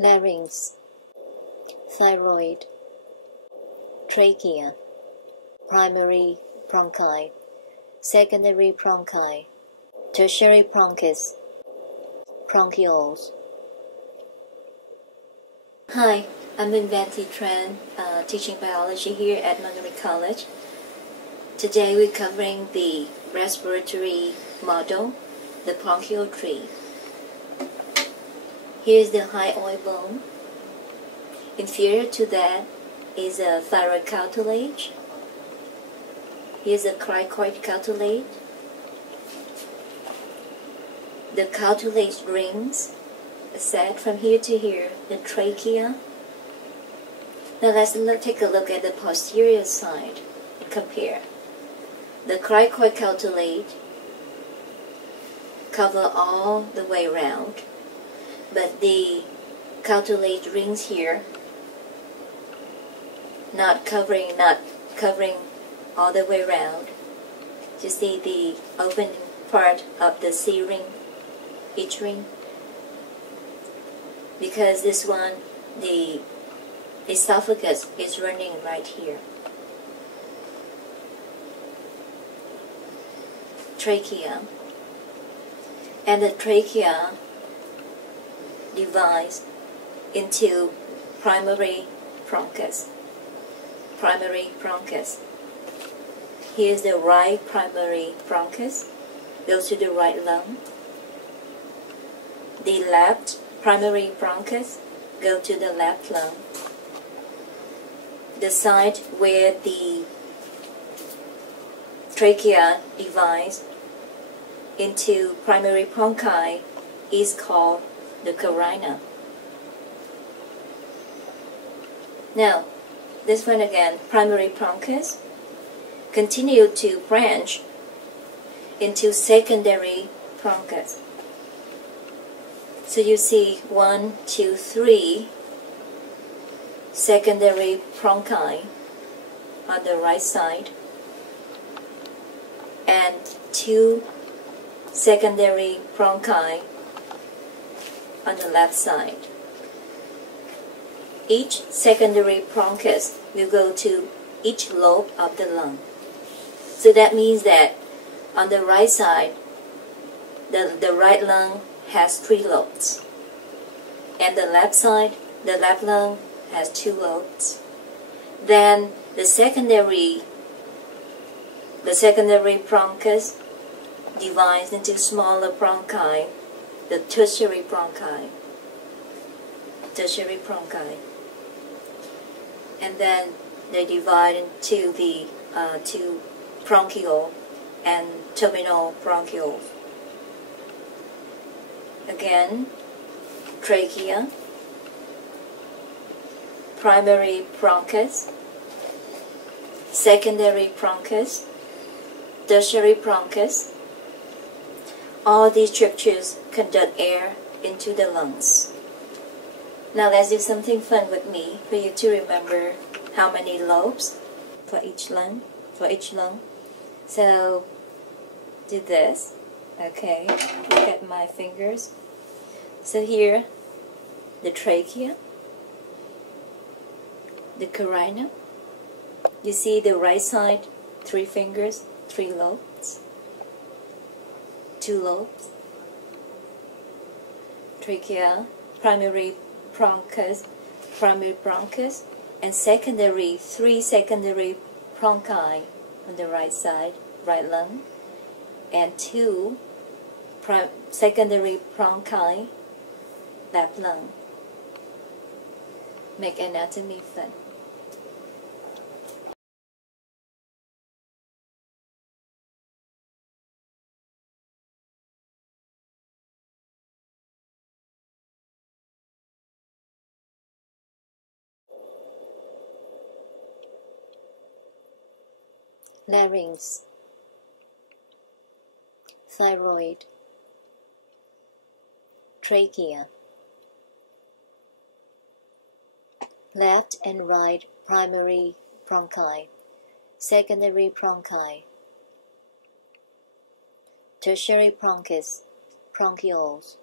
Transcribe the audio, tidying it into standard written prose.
larynx, thyroid, trachea, primary bronchi, secondary bronchi, tertiary bronchus, bronchioles. Hi, I'm Inventy Tran, teaching biology here at Montgomery College. Today we're covering the respiratory model, the bronchial tree. Here's the hyoid bone. Inferior to that is a thyroid cartilage. Here's a cricoid cartilage. The cartilage rings a set from here to here, the trachea. Now let's take a look at the posterior side and compare. The cricoid cartilage cover all the way around, but the cartilage rings here not covering all the way around. You see the open part of the C ring, each ring, because this one, the esophagus is running right here. Trachea, and the trachea divides into primary bronchus. Primary bronchus. Here's the right primary bronchus, goes to the right lung. The left primary bronchus goes to the left lung. The side where the trachea divides into primary bronchi is called the carina. Now, this one again, primary bronchus, continue to branch into secondary bronchus. So you see 1, 2, 3 secondary bronchi on the right side, and 2 secondary bronchi on the left side. Each secondary bronchus will go to each lobe of the lung. So that means that on the right side, the right lung has 3 lobes, and the left side, the left lung has 2 lobes. Then the secondary bronchus divides into smaller bronchi, the tertiary bronchi. And then they divide into the 2 bronchiole and terminal bronchioles. Again, trachea, primary bronchus, secondary bronchus, tertiary bronchus. All these structures conduct air into the lungs. Now let's do something fun with me for you to remember how many lobes for each lung. So do this. Okay, look at my fingers. So here, the trachea, the carina. You see the right side, 3 fingers, 3 lobes, 2 lobes. Trachea, primary bronchus, and secondary, 3 secondary bronchi on the right side, right lung, and 2 secondary bronchi, left lung. Make anatomy fun. Larynx, thyroid, trachea, left and right primary bronchi, secondary bronchi, tertiary bronchus, bronchioles.